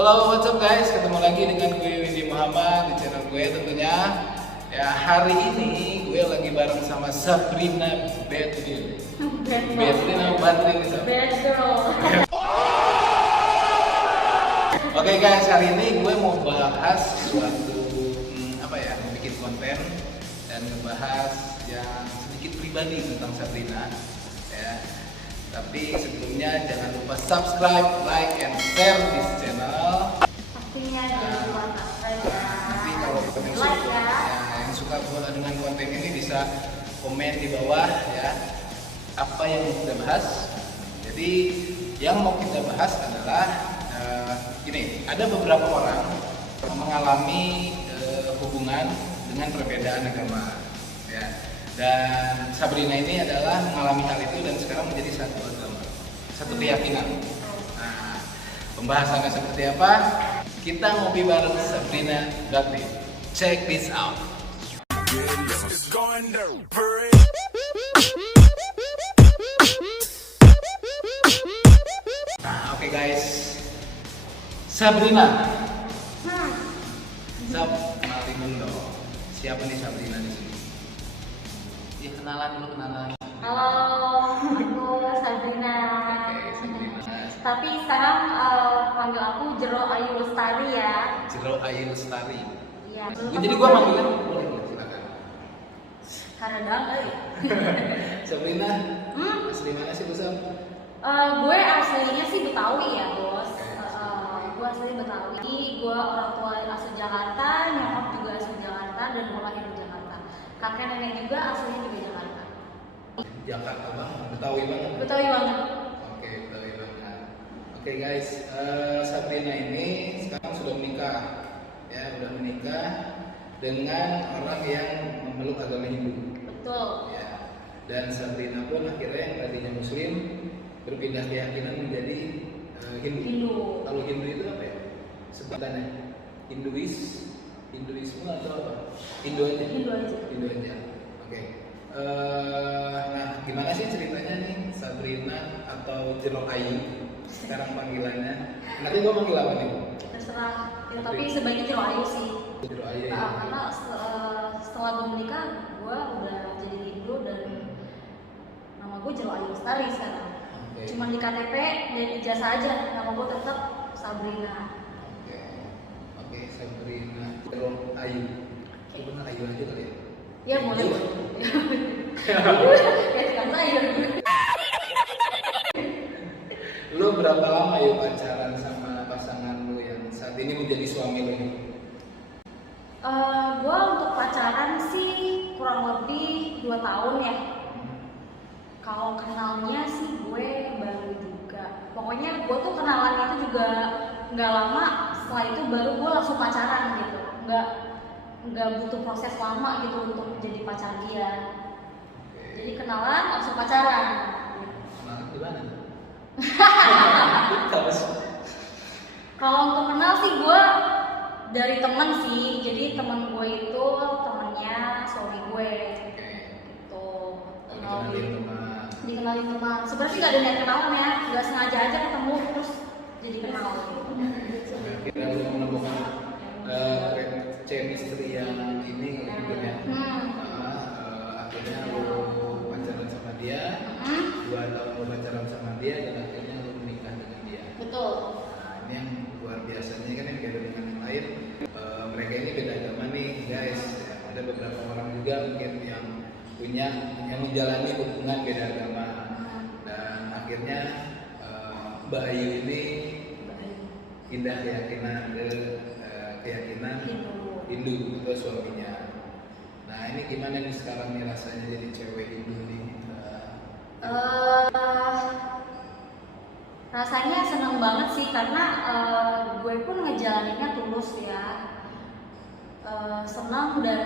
Halo, what's up guys? Ketemu lagi dengan gue Windy Muhammad di channel gue tentunya. Ya, hari ini gue lagi bareng sama Sabrina Bedrin. Bedrin apa Badrin nih, Sab? Bad girl. Oke guys, hari ini gue mau bahas suatu bikin konten dan ngebahas yang sedikit pribadi tentang Sabrina. Ya. Tapi sebelumnya jangan lupa subscribe, like, and share this channel. Pastinya jangan lupa subscribe ya. Nanti kalau yang Like suka, ya. yang suka dengan konten ini bisa komen di bawah ya. Apa yang mau kita bahas? Jadi yang mau kita bahas adalah ini. Ada beberapa orang yang mengalami hubungan dengan perbedaan agama. Ya. Dan Sabrina ini adalah mengalami hal itu dan sekarang menjadi satu agama, satu keyakinan. Nah, pembahasannya seperti apa? Kita ngopi bareng Sabrina Bedrin. Check this out. Nah, oke guys, Sabrina. Sab, kenalin dulu dong. Siapa nih Sabrina di sini? Ya kenalan dulu, kenalan. Halo, aku Sabrina. Oke, Sabrina. Tapi sekarang panggil aku Jero Ayu Lestari ya. Jero Ayu Lestari. Iya. Jadi gua manggilnya boleh, silakan. Karena dang, Sabrina, asli mana sih lu, Sab? gue aslinya sih Betawi ya bos. Oke. Gue asli Betawi. Gue orang tua asli Jakarta, nyokap juga asli Jakarta dan gue lahir di Jakarta. Kakek nenek juga aslinya juga Jakarta. Jakarta banget, Betawi banget. Betawi banget. Oke, Betawi banget. Oke guys, Sabrina ini sekarang sudah menikah, ya sudah menikah dengan orang yang memeluk agama Hindu. Betul. Ya. Dan Sabrina pun akhirnya yang tadinya Muslim berpindah keyakinan menjadi Hindu. Hindu. Kalau Hindu itu apa ya? Sebutannya Hinduisme atau apa? Hindu aja. Hindu aja. Hindu aja. Oke. Nah, gimana sih ceritanya nih Sabrina atau Jero Ayu sekarang panggilannya? Nanti gua panggil apa nih? Terserah. Ya, tapi sebaiknya Jero Ayu sih. Jero Ayu ya. Karena setelah gue menikah, gue udah jadi Hindu dan nama gue Jero Ayu Lestari sekarang. Oke. Cuman di KTP dan ijazah aja, nama gue tetap Sabrina. Oke, Sabrina Jero Ayu. Itu benar Ayu aja kali ya? Ya boleh. Ayu. Ya kan saya. Lu berapa lama ya pacaran sama pasangan lu yang saat ini menjadi suami lu ini? Gue untuk pacaran sih kurang lebih 2 tahun ya. Kalau kenalnya sih gue baru juga. Pokoknya gue tuh kenalan itu juga nggak lama. Setelah itu baru gue langsung pacaran gitu. Nggak butuh proses lama gitu untuk jadi pacar dia. Jadi kenalan langsung pacaran. Kenalan di mana? Kalau untuk kenal sih gue dari teman sih. Jadi teman gue itu temannya suami gue. Gitu. Dikenalin teman. Sebenarnya nggak ada niat kenalan ya, nggak sengaja aja ketemu terus jadi kenal. Kita udah menemukan chemistry yang ini gitu ya. Akhirnya lu pacaran sama dia, 2 tahun lu pacaran sama dia dan akhirnya lu menikah dengan dia. Betul. Nah, ini yang luar biasanya kan yang beda dengan yang lain. Mereka ini beda agama nih guys. Ya, ada beberapa orang juga mungkin yang menjalani hubungan beda agama dan akhirnya Mbak Ayu ini pindah keyakinan ke keyakinan Hindu atau suaminya. Nah ini gimana nih sekarang nih rasanya jadi cewek Hindu nih? Rasanya seneng banget sih karena gue pun ngejalaninnya tulus ya. Senang dan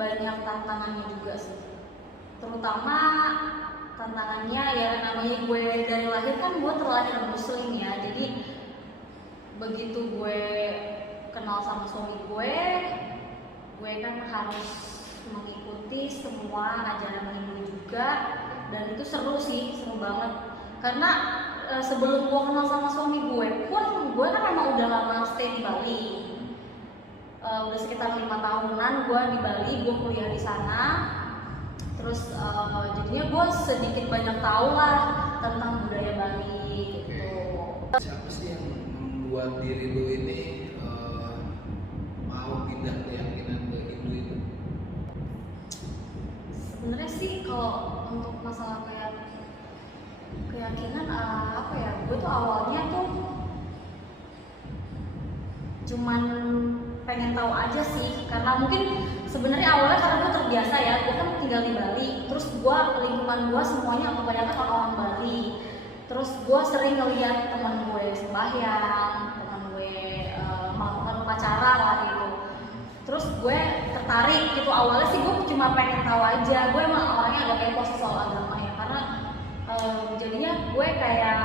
banyak tantangannya juga sih. Terutama tantangannya ya namanya gue dari lahir kan gue terlahir Muslim ya. Jadi begitu gue kenal sama suami gue kan harus mengikuti semua ajaran Hindu juga dan itu seru sih, seru banget karena sebelum gue kenal sama suami gue pun, gue kan emang udah lama stay di Bali. Udah sekitar 5 tahunan gue di Bali, gue kuliah di sana. Terus jadinya gue sedikit banyak tahu lah tentang budaya Bali gitu. Siapa sih yang membuat diri lu ini mau pindah keyakinan ke Hindu itu? Sebenarnya sih kalau untuk masalah kayak keyakinan apa ya, gue tuh awalnya tuh cuman pengen tahu aja sih, karena mungkin sebenarnya awalnya karena gue terbiasa ya, gue kan tinggal di Bali, terus gue lingkungan gue semuanya kebanyakan orang Bali, terus gue sering ngeliat teman gue sembahyang, teman gue melakukan upacara lah gitu, terus gue tertarik gitu. Awalnya sih gue cuma pengen tahu aja, gue emang orangnya agak kepo sih soal agama ya, karena jadinya gue kayak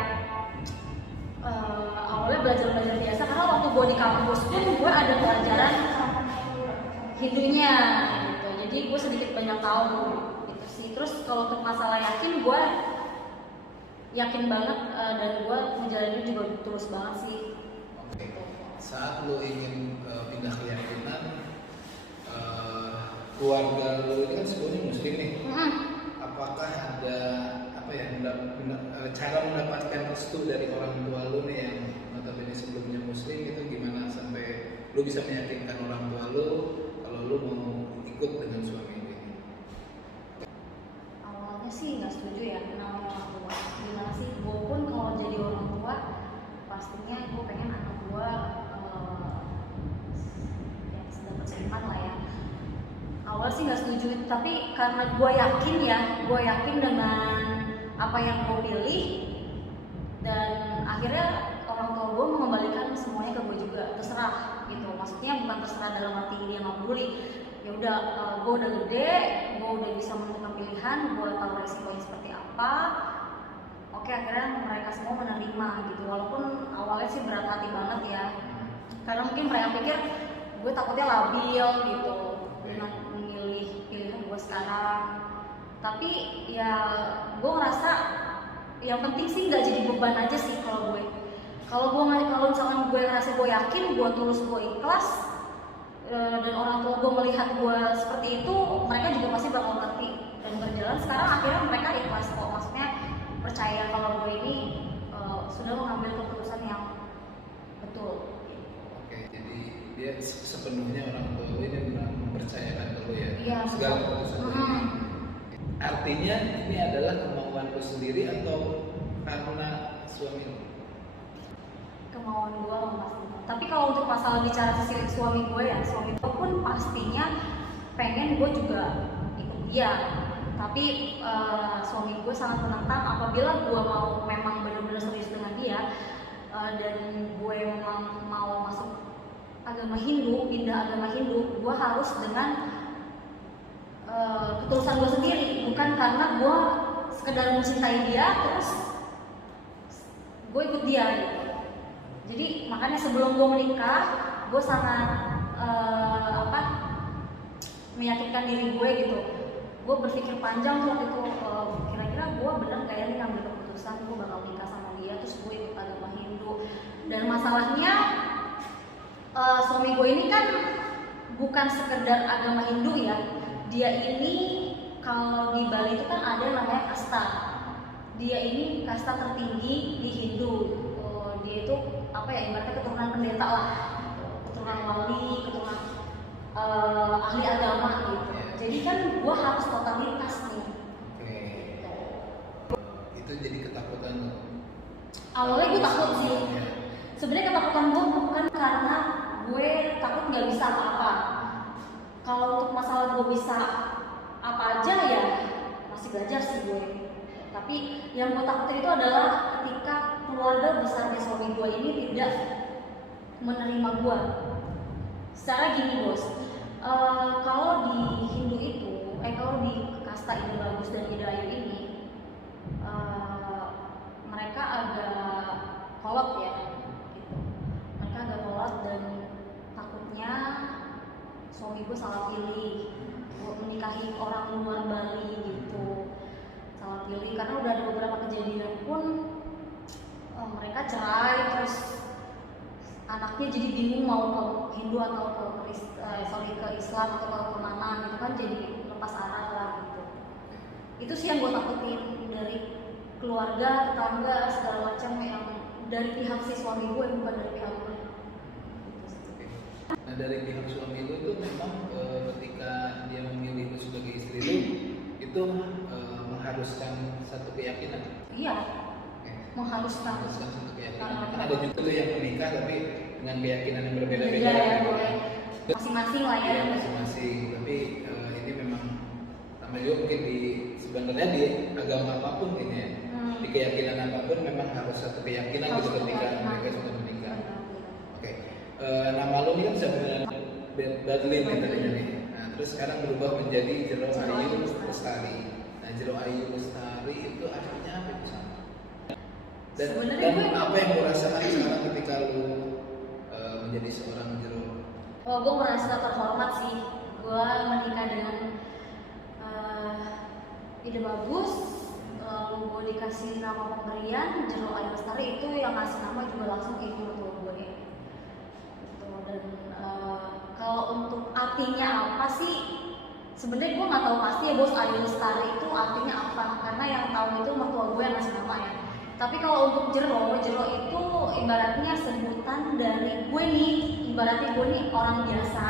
awalnya belajar biasa, karena waktu gue di kampus pun gue ada pelajaran Hindunya gitu, jadi gue sedikit banyak tahu gitu sih. Terus kalau untuk masalah yakin, gue yakin banget dan gue menjalannya juga tulus banget sih. Oke. Saat lo ingin pindah keyakinan, keluarga lo ini kan sebelumnya muslim nih. Apakah ada apa ya cara mendapatkan restu dari orang tua lo nih yang notabene sebelumnya muslim itu gimana sampai lo bisa meyakinkan orang tua lo kalau lo mau ikut dengan suami lo ini? Awalnya sih nggak setuju ya namanya orang tua. Gimana sih, gue pun kalau jadi orang tua pastinya gue pengen anak gue yang dapat seiman lah ya. Awal sih nggak setuju, tapi karena gue yakin dengan apa yang gue pilih, dan akhirnya orang tua gue mengembalikan semuanya ke gue juga, terserah gitu. Maksudnya bukan terserah dalam arti dia nggak peduli, ya udah gue udah gede, gue udah bisa menentukan pilihan, gue tahu resikonya seperti apa. Oke, akhirnya mereka semua menerima gitu, walaupun awalnya sih berat hati banget ya, karena mungkin mereka pikir gue takutnya labil gitu dengan memilih pilihan gue sekarang. Tapi ya gue ngerasa yang penting sih nggak jadi beban aja sih kalau gue. Kalau misalkan gue ngerasa gue yakin, gue tulus, gue ikhlas, dan orang tua gue melihat gue seperti itu, mereka juga pasti bakal ngerti dan berjalan. Sekarang akhirnya mereka ikhlas kok, maksudnya percaya kalau gue ini sudah mengambil keputusan yang betul. Oke, jadi dia sepenuhnya orang tua lo ini benar mempercayakan lo ya, Iya, segala keputusan lo ini. Artinya ini adalah kemauan lo sendiri atau karena suami lo? Kemauan gue lah pastinya. Tapi kalau untuk masalah bicara sisi suami gue ya, suami gue pun pastinya pengen gue juga ikut dia. Tapi suami gue sangat menentang apabila gue mau memang benar-benar serius dengan dia, dan gue memang mau masuk agama Hindu, pindah agama Hindu, gue harus dengan ketulusan gue sendiri, bukan karena gue sekedar mencintai dia terus gue ikut dia gitu. Jadi makanya sebelum gue menikah, gue sangat meyakinkan diri gue gitu. Gue berpikir panjang waktu itu, kira-kira gue bener gak ya nih ngambil keputusan gue bakal nikah sama dia terus gue ikut agama Hindu. Dan masalahnya suami gue ini kan bukan sekedar agama Hindu ya. Dia ini kalau di Bali itu kan ada yang namanya kasta. Dia ini kasta tertinggi di Hindu. Dia itu apa ya, ibaratnya keturunan pendeta lah, keturunan wali, keturunan ahli agama gitu. Jadi kan gue harus totalitas nih. Oke. Itu jadi ketakutan lo? Awalnya gue takut sih. Sebenarnya ketakutan gue bukan karena gue takut nggak bisa apa-apa. Kalau untuk masalah gue bisa apa aja ya masih belajar sih gue. Tapi yang gue takutin itu adalah ketika keluarga besarnya suami gue ini tidak menerima gue. Secara gini bos, kalau di Hindu itu, kalau di kasta Ida Bagus dan Ida Ayu ini, mereka agak kolot ya, gitu. Mereka agak kolot dan takutnya suami gue salah pilih, gue menikahi orang luar Bali gitu, salah pilih karena udah ada beberapa kejadian pun mereka cerai, terus anaknya jadi bingung mau ke Hindu atau ke Islam atau ke kemana gitu kan, jadi lepas arah lah gitu. Itu sih yang gue takutin dari keluarga, tetangga, segala macam yang dari pihak si suami gue, bukan dari pihak gue. Nah dari pihak suami itu memang ketika dia memilih itu sebagai istri itu mengharuskan satu keyakinan. Iya, mengharuskan satu keyakinan. Kan ada juga tuh yang menikah tapi dengan keyakinan yang berbeda-beda. Iya, ya, boleh. Masing-masing lah ya. Iya, masing-masing. Tapi ini memang sama juga mungkin sebenarnya di agama apapun ini ya. Di keyakinan apapun memang harus satu keyakinan gitu ketika mereka sudah menikah. Oke. Nama lo ini kan sebenarnya Badlin ya tadinya nih. Nah terus sekarang berubah menjadi Jero Ayu Lestari. Nah Jero Ayu Lestari itu artinya apa itu sama? Dan apa yang lo rasakan sekarang ketika lo menjadi seorang Jero? Oh, gue merasa terhormat sih. Gue menikah dengan ide bagus. Lalu gue dikasih nama pemberian Jero Ayu Lestari, itu yang ngasih nama juga langsung ibu mertua gue. Gitu. Dan kalau untuk artinya apa sih? Sebenarnya gue nggak tahu pasti ya bos, Ayu Lestari itu artinya apa? Karena yang tahu itu mertua gue yang ngasih nama ya. Tapi kalau untuk Jero itu ibaratnya sebutan dari gue nih, ibaratnya gue nih orang biasa,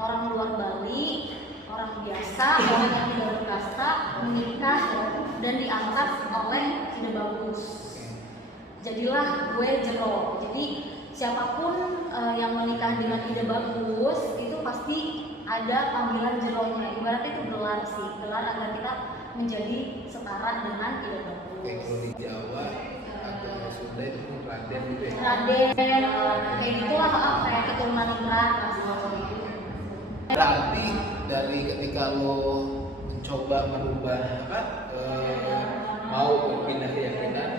orang luar Bali, orang biasa, orang yang tidak berkasta, menikah dan diangkat oleh ide bagus. Jadilah gue Jero. Jadi siapapun yang menikah dengan ide bagus itu pasti ada panggilan Jeronya. Ibaratnya itu gelar sih, gelar agar kita menjadi setara dengan ide bagus. Oke, kalau di Jawa atau Sunda itu pun Raden gitu ya? Raden, kayak gitulah, kayak keturunan Indra. Berarti dari ketika lo mencoba merubah mau berpindah keyakinan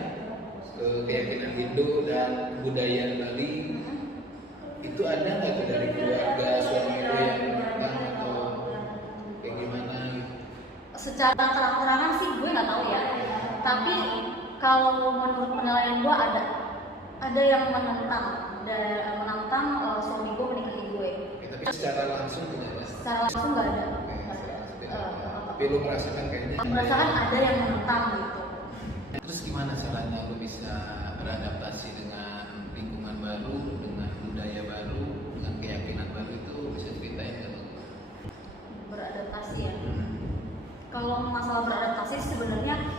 ke keyakinan Hindu dan budaya Bali, itu ada nggak tuh dari keluarga suami lo yang menentang atau kayak gimana gitu? Secara terang-terangan sih gue nggak tahu ya. Tapi kalau menurut penilaian gue ada yang menentang suami gue menikahi gue. Tapi secara langsung tidak ada. Secara langsung nggak ada. Tapi lu merasakan kayaknya. Merasakan ada yang menentang gitu. Terus gimana caranya lu bisa beradaptasi dengan lingkungan baru, dengan budaya baru, dengan keyakinan baru itu bisa ceritain kan? Beradaptasi ya. Kalau masalah beradaptasi sebenarnya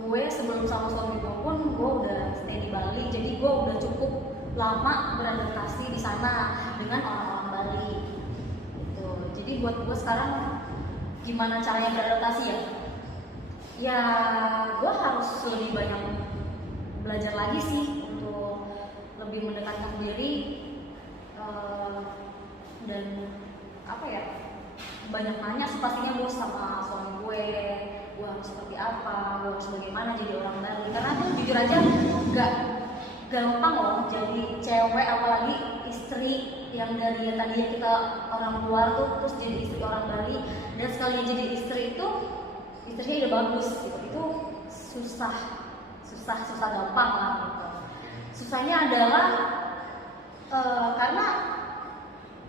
gue sebelum sama suami gue pun gue udah stay di Bali, jadi gue udah cukup lama beradaptasi di sana dengan orang-orang Bali. Gitu. Jadi buat gue sekarang gimana caranya beradaptasi ya? Ya gue harus lebih banyak belajar lagi sih untuk lebih mendekatkan diri dan apa ya? Banyak nanya sih pastinya gue sama suami gue harus seperti apa, gue harus bagaimana jadi orang Bali. Karena tuh jujur aja gak gampang loh jadi cewek, apalagi istri yang dari tadinya kita orang luar tuh terus jadi istri orang Bali, dan sekalinya jadi istri itu istrinya udah bagus gitu. Itu susah gampang lah gitu. Susahnya adalah karena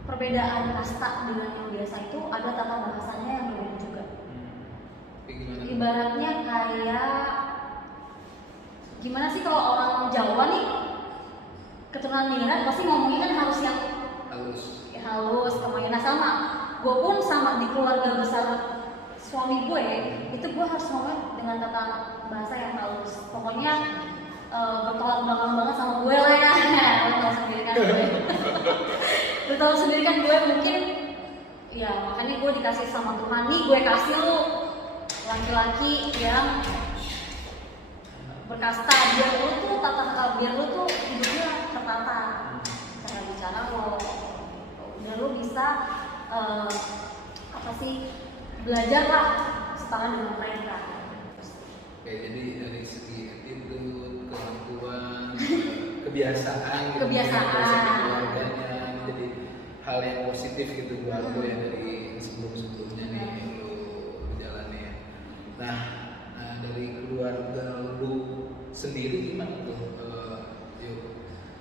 perbedaan kasta dengan yang biasa itu ada tata bahasanya yang berbeda juga. Ibaratnya kayak gimana sih, kalau orang Jawa nih keturunan Minang pasti ngomongnya kan harus yang halus kemana sama. Gue pun sama di keluarga besar suami gue itu gue harus ngomong dengan tata bahasa yang halus. Pokoknya bertolak belakang banget sama gue lah ya. Lo tau sendiri kan gue. Lo tau sendiri kan gue mungkin ya, makanya gue dikasih sama Tuhan nih, gue kasih lo laki-laki yang berkasta, biar lo tuh biar lo tuh hidupnya tertata, cara bicara lo, biar lo bisa belajar lah setara dengan mereka. Oke, jadi dari segi attitude, kemampuan, kebiasaan keluarganya, jadi hal yang positif gitu buat lo ya dari sebelum-sebelumnya nih yang lo jalani ya. Nah dari keluarga lu sendiri gimana tuh? Yuk,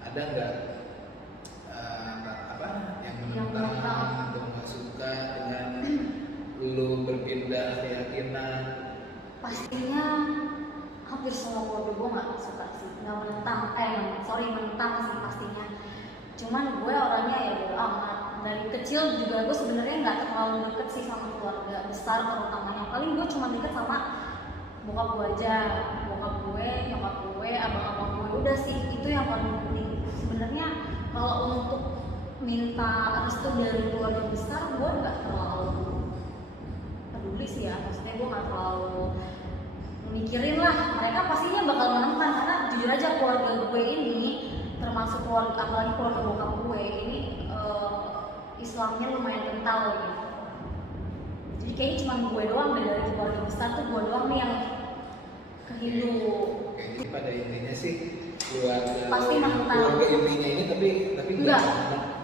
ada nggak apa yang menentang atau nggak suka dengan lu berpindah keyakinan? Pastinya hampir semua keluarga gue nggak suka sih, nggak menentang, menentang sih pastinya. Cuman gue orangnya ya bodo amat. Dari kecil juga gue sebenarnya nggak terlalu deket sih sama keluarga besar terutamanya. Paling gue cuma deket sama bokap gue aja, bokap gue, nyokap gue, abang-abang gue, udah sih itu yang paling penting. Sebenarnya kalau untuk minta restu dari keluarga besar gue nggak terlalu peduli sih ya, maksudnya gue nggak terlalu mikirin lah, mereka pastinya bakal menentang karena jujur aja keluarga gue ini termasuk keluarga, apalagi keluarga bokap gue ini Islamnya lumayan kental gitu. Jadi kayaknya cuma gue doang deh dari keluarga besar tuh, gue doang nih yang ke Hindu. Jadi pada intinya sih keluarga Pasti menentang. Keluarga intinya ini tapi enggak.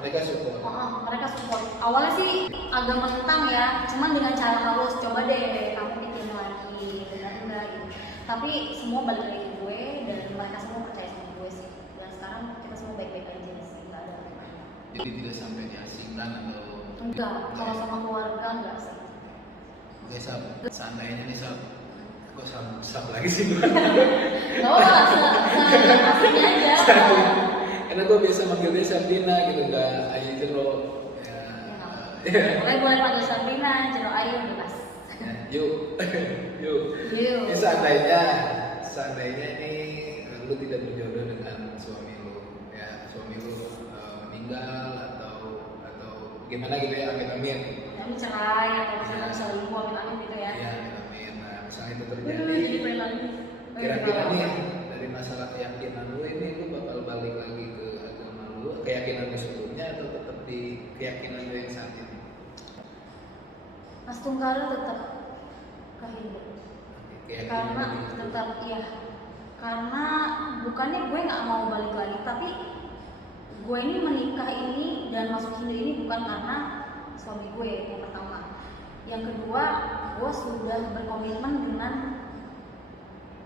Mereka support. Mereka support. Awalnya sih agak menentang ya, cuman dengan cara halus, coba deh kamu bikin lagi, benar enggak gitu. Tapi semua balik lagi ke gue dan mereka semua percaya sama gue sih. Dan sekarang kita semua baik-baik aja sih, nggak ada apa-apa. Jadi tidak sampai diasingkan atau Enggak, kalau sama keluarga enggak sih. Oke, Sab, seandainya nih Sab, kok Sab lagi sih gue? Gak apa-apa, aslinya aja. Karena gue biasa manggil dia Sabrina gitu, nggak Ayu Jero. Boleh panggil Sabrina, Jero Ayu bebas. Yuk. Ini seandainya nih lu tidak berjodoh dengan suami lu, ya suami lu meninggal atau gimana gitu ya, amin. Yang cerai atau misalnya selingkuh, amin gitu ya. Iya, amin. Nah, misalnya itu terjadi, kira-kira nih dari masalah keyakinan lu ini, lu bakal balik lagi ke agama lu, keyakinan lu sebelumnya atau tetap di keyakinan lu yang saat ini? Mas Tunggal tetap ke Hindu. Karena tetap iya. Karena bukannya gue nggak mau balik lagi, tapi gue ini menikah ini dan masuk Hindu ini bukan karena suami gue yang pertama. Yang kedua, gue sudah berkomitmen dengan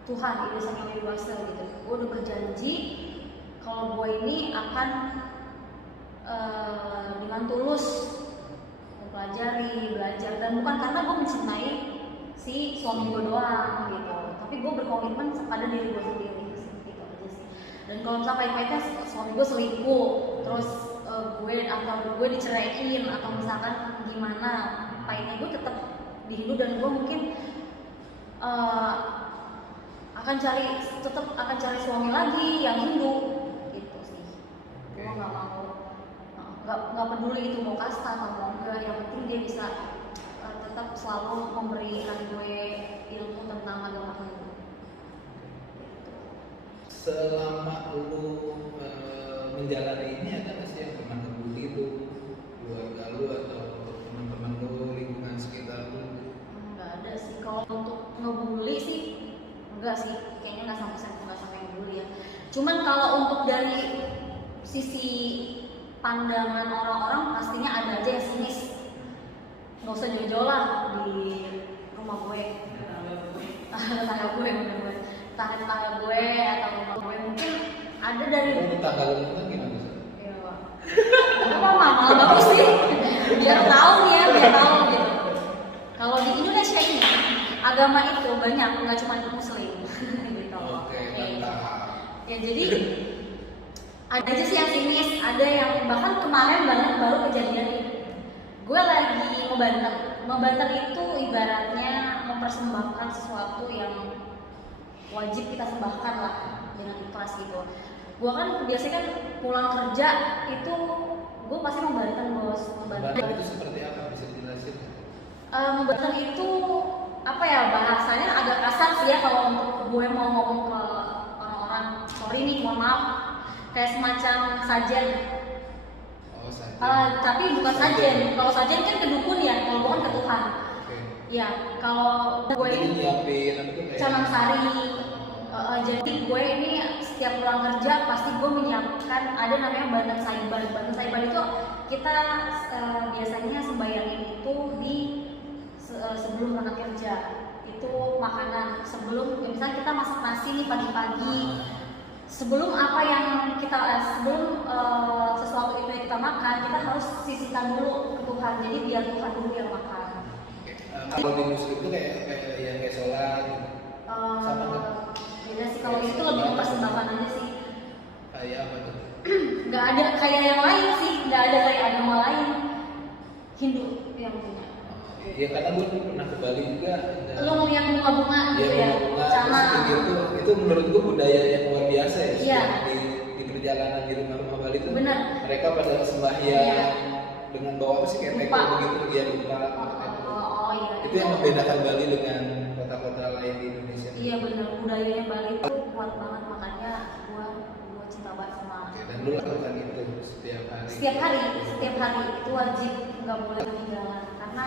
Tuhan, Ibu Sang Yang Widi gitu. Gue udah berjanji kalau gue ini akan dengan tulus mempelajari, belajar, dan bukan karena gue mencintai si suami gue doang gitu, tapi gue berkomitmen pada diri gue sendiri gitu aja sih. Dan kalau misalnya pahit-pahitnya suami gue selingkuh, terus gue diceraiin atau misalkan gimana, pahitnya gue tetap di Hindu dan gue mungkin akan cari suami lagi yang Hindu gitu sih. Gue nggak peduli itu mau kasta atau mau enggak, yang penting dia bisa tetap selalu memberikan gue ilmu tentang agama Hindu. Selama lu menjalani ini, ada nggak sih yang pernah ngebully lu, keluarga lu atau teman-teman lu, lingkungan sekitar lu? Nggak ada sih. Kalau untuk ngebully sih enggak sih, kayaknya nggak sampai ngebully ya. Cuman kalau untuk dari sisi pandangan orang-orang pastinya ada aja yang sinis. Nggak usah jauh-jauh lah di rumah gue, tetangga gue atau rumah gue mungkin ada dari. Tetangga lu itu gimana sih? Iya Pak. Apa malah bagus sih, biar tahu gitu. Kalau di Indonesia ini agama itu banyak, nggak cuma Muslim gitu. Oke, mantap. Ya jadi ada aja sih yang sinis, ada yang bahkan kemarin banget baru kejadian ini. Gue lagi ngebanter itu ibaratnya mempersembahkan sesuatu yang wajib kita sembahkan lah dengan ikhlas gitu. Gue kan biasanya kan pulang kerja itu gue pasti membanter bos. Membanter itu seperti apa, bisa dijelasin? Membanter itu apa ya, bahasanya agak kasar sih ya kalau untuk gue mau ngomong ke orang-orang. Sorry nih, mohon maaf. Kayak semacam sajen. Oh, sajen. Tapi bukan sajen. Kalau sajen kan ke dukun ya, kalau gue kan ke Tuhan. Ya, kalau gue ini nyiapin apa tuh kayak canang sari. Jadi gue ini setiap pulang kerja pasti gue menyiapkan ada namanya banten saiban. Banten saiban itu kita biasanya sembahyangin itu di sebelum berangkat kerja. itu makanan sebelum misalnya kita masak nasi nih pagi-pagi, sebelum apa yang kita sebelum sesuatu itu yang kita makan, kita harus sisihkan dulu ke Tuhan. Jadi biar Tuhan dulu yang makan. Kalau di muslim itu kayak sholat sama nggak? Beda sih, kalau itu lebih ke persembahan aja sih. Kayak apa tuh? Nggak ada kayak yang lain sih, nggak ada kayak agama lain. Hindu yang punya. Ya karena gue pernah ke Bali juga. Lo ngeliat bunga-bunga gitu ya, sama. Itu menurut gue budaya yang luar biasa ya. Iya. Di perjalanan di rumah-rumah Bali itu. Benar. Mereka pada sembahyang dengan bawa apa sih kayak teko begitu, dia lupa. Iya. Itu yang membedakan Bali dengan kota-kota lain di Indonesia. Iya benar, budayanya Bali itu kuat banget, makanya gua cinta banget sama. Oke, dan lu lakukan itu setiap hari. Setiap hari itu wajib, nggak boleh ketinggalan karena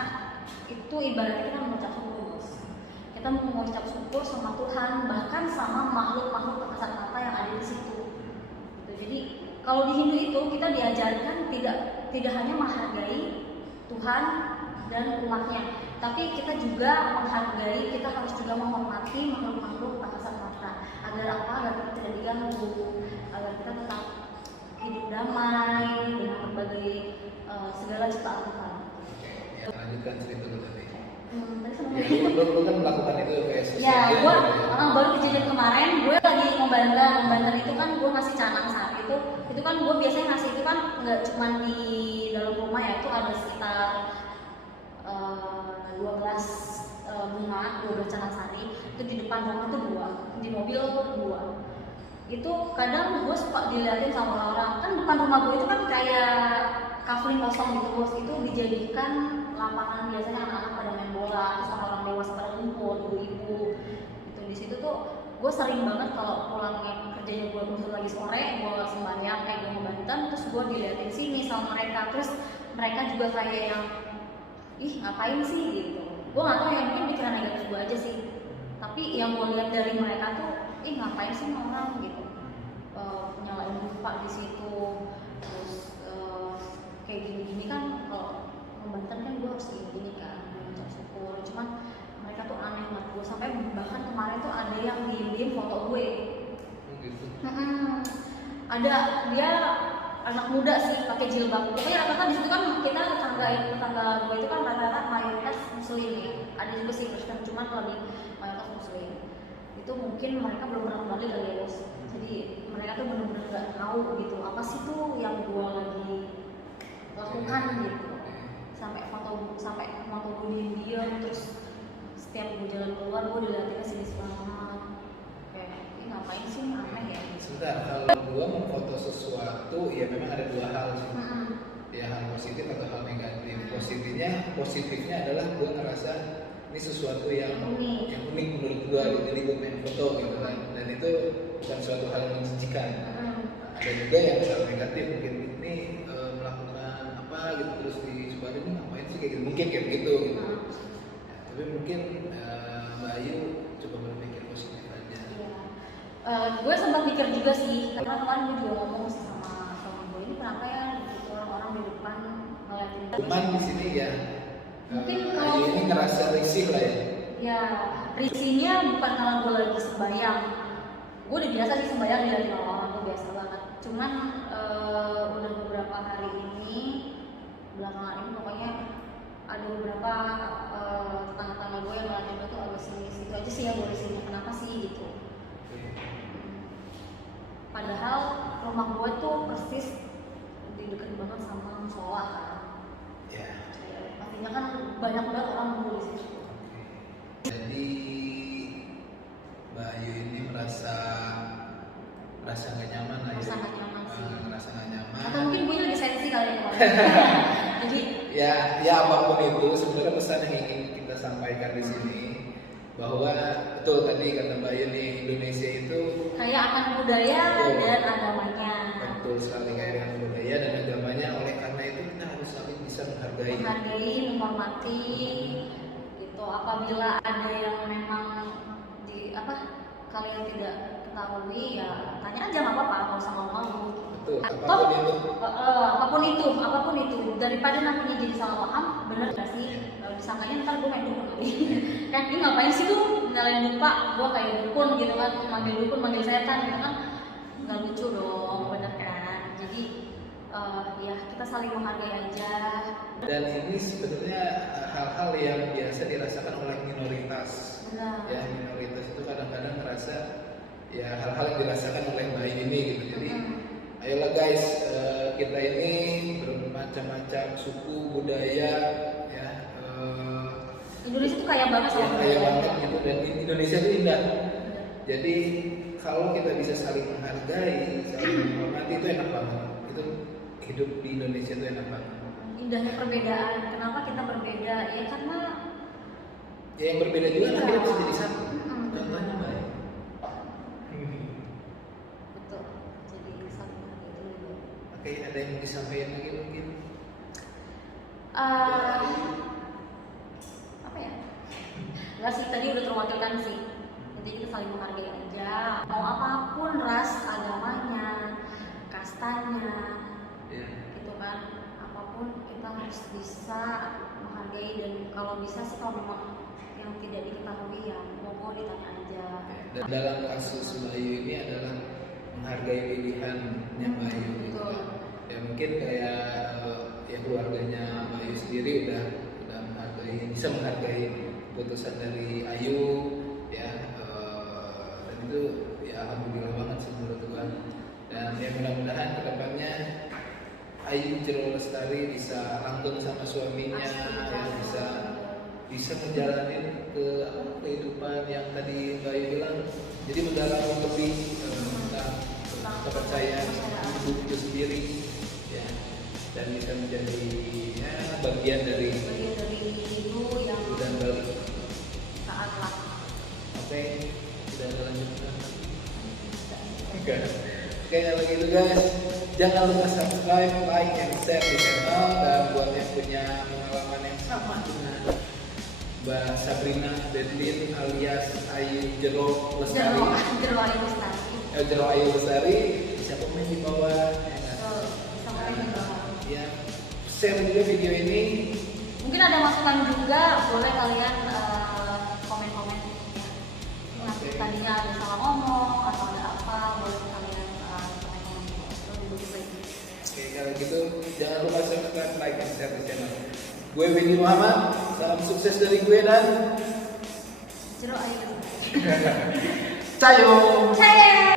itu ibaratnya kita mengucap syukur, Bos. Kita mengucap syukur sama Tuhan, bahkan sama makhluk-makhluk kasat mata yang ada di situ. Gitu. Jadi kalau di Hindu itu kita diajarkan tidak hanya menghargai Tuhan dan umatnya, tapi kita juga menghargai, kita harus juga menghormati makhluk-makhluk kasat mata. Agar apa? Agar kita tidak diganggu, agar kita tetap hidup damai dengan berbagai segala ciptaan Tuhan. Ya, lanjutkan cerita lu tadi. Tadi Ya, lu kan melakukan itu kayak ya, gue baru kejadian kemarin, gue lagi membantu itu kan gue ngasih canang saat itu kan gue biasanya ngasih itu kan nggak cuma di dalam rumah ya, itu ada sekitar 12 bunga, 12 canang sari, itu di depan rumah tuh 2, di mobil 2. Itu kadang gue suka diliatin sama orang, kan depan rumah gue itu kan kayak kafling kosong gitu, Bos. Itu dijadikan lapangan, biasanya anak-anak pada main bola, terus orang dewasa pada ngumpul, ibu-ibu gitu. Di situ tuh gue sering banget kalau pulangnya kerjanya gue tuh lagi sore, gue sembahyang kayak gue ngebanten, terus gue diliatin sini sama mereka, terus mereka juga kayak yang ih ngapain sih gitu. Gue nggak tahu ya, mungkin pikiran negatif gue aja sih, tapi yang gue lihat dari mereka tuh ih ngapain sih orang gitu, nyalain dupa di situ, terus kayak gini-gini kan. Kalau membanten kan gue harus gini-gini kan, mengucap syukur. Cuman mereka tuh aneh banget, gue sampai bahkan kemarin tuh ada yang diem foto gue. Gitu. Ada dia anak muda sih, pakai jilbab. Pokoknya rata-rata di situ kan kita tetangga gue itu kan rata-rata mayoritas muslim ya. Ada juga sih Kristen, cuman lebih mayoritas muslim. Itu mungkin mereka belum pernah kembali kali ya, Bos. Jadi mereka tuh benar-benar nggak tahu gitu apa sih tuh yang gue lagi lakukan gitu. Sampai foto gue diam, terus setiap gue jalan keluar gue dilihatinnya sini banget. Kayak ini ngapain sih, aneh ya. Sebentar, kalau gua memfoto sesuatu, ya memang ada dua hal sih. Ya hal positif atau hal negatif. Positifnya adalah gua ngerasa ini sesuatu yang unik menurut gua, jadi gua pengen foto gitu kan. Dan itu bukan suatu hal yang menjijikan. Ada juga yang hal negatif, mungkin ini melakukan apa gitu terus disebarin, ini ngapain sih kayak gitu, mungkin kayak begitu gitu. Tapi mungkin Mbak Ayu coba berpikir positif aja. Gue sempat mikir juga sih, karena kemarin gue juga ngomong sama temen gue, ini kenapa ya gitu orang-orang di depan ngeliatin. Cuman di sini ya, mungkin Ayu ini ngerasa risih lah ya. Ya, risihnya bukan karena gue lagi sembahyang. Gue udah biasa sih sembahyang dilihatin orang, gue biasa banget. Cuman udah beberapa hari ini, belakangan ini pokoknya ada beberapa tetangga-tetangga gue yang ngeliatin gue tuh agak sinis. Itu aja sih ya gue risihnya, kenapa sih gitu. Padahal rumah gue tuh persis deket banget sama musola kan. Ya. Artinya kan banyak banget orang ngumpul di situ. Jadi Mbak Ayu ini merasa nggak nyaman lah ya. Merasa nggak nyaman sih. Merasa nggak nyaman. Atau mungkin gue lagi sensi kali ya. Jadi ya apapun itu sebenarnya pesan yang ingin kita sampaikan di sini bahwa betul tadi kata Mbak Ayu nih, Indonesia itu kaya akan budaya dan agamanya. Betul sekali, kaya dengan budaya dan agamanya. Oleh karena itu kita harus saling bisa menghargai, menghormati gitu. Apabila ada yang memang kalian tidak diketahui ya tanya aja nggak apa-apa, nggak usah malu-malu. Betul, Atau apapun itu daripada nantinya jadi salah paham, bener gak sih? Disangkanya ntar gue main dukun lagi. Kan ini ngapain sih tuh nyalain lupa, gue kayak dukun gitu kan, manggil dukun, manggil setan gitu kan, nggak lucu dong, bener kan? Jadi ya kita saling menghargai aja. Dan ini sebenarnya hal-hal yang biasa dirasakan oleh minoritas. Benar. Ya, minoritas itu kadang-kadang ngerasa ya hal-hal yang dirasakan oleh Mbak ini gitu. Jadi ayolah guys, kita ini bermacam-macam suku, budaya, ya. Indonesia tuh kaya banget Ya, sama kaya budaya. banget gitu, dan Indonesia itu indah. Jadi kalau kita bisa saling menghargai, saling menghormati, itu enak banget. Itu hidup di Indonesia itu enak banget. Indahnya perbedaan. Kenapa kita berbeda? Ya karena Ya yang berbeda juga Iya. akhirnya bisa jadi satu. Mm-mm. Contohnya baik. betul. Jadi saling menghargai itu. Oke, ada yang mau disampaikan lagi mungkin? Apa ya? Enggak sih, tadi udah terwakilkan sih. Jadi kita saling menghargai aja. Mau apapun ras agamanya, kastanya, Ya. gitu kan. Apapun kita harus bisa menghargai, dan kalau bisa sih kalau memang yang tidak diketahui ya monggo ditanya aja. Dan dalam kasus Bayu ini adalah menghargai pilihannya Bayu gitu Betul. kan. Ya mungkin kayak ya keluarganya Bayu sendiri udah menghargai, bisa menghargai keputusan dari Ayu ya, dan itu ya alhamdulillah banget sih menurut Tuhan. Dan ya mudah-mudahan kedepannya Ayu Jero Lestari bisa langgeng sama suaminya, ya bisa menjalani kehidupan yang tadi Mbak Ayu bilang, jadi mendalami lebih tentang kepercayaan hidup itu sendiri ya, dan bisa menjadi ya, bagian dari Bagian dari itu yang dan balik. taat lah. Oke, sudah ada lanjutan? Enggak. Oke, kalau gitu guys, jangan lupa subscribe, like, and share di channel. Dan buat yang punya pengalaman yang sama dengan Mbak Sabrina Bedlin alias Ayu Jero Lestari, Jero Ayu Lestari. Jero Ayu Lestari, bisa komen di bawah. Betul, bisa komen di bawah. Ya, share juga video ini. Mungkin ada masukan juga, boleh kalian komen-komen ya. Nanti Oke. tadinya ada salah ngomong atau ada apa, boleh kalian komen-komen di bawah. Lebih bagus lagi. Oke, kalau gitu jangan lupa subscribe, like, and share di channel. Gue Windy Muhammad, salam sukses dari gue dan Jero Ayu Lestari. Cayo. Saya.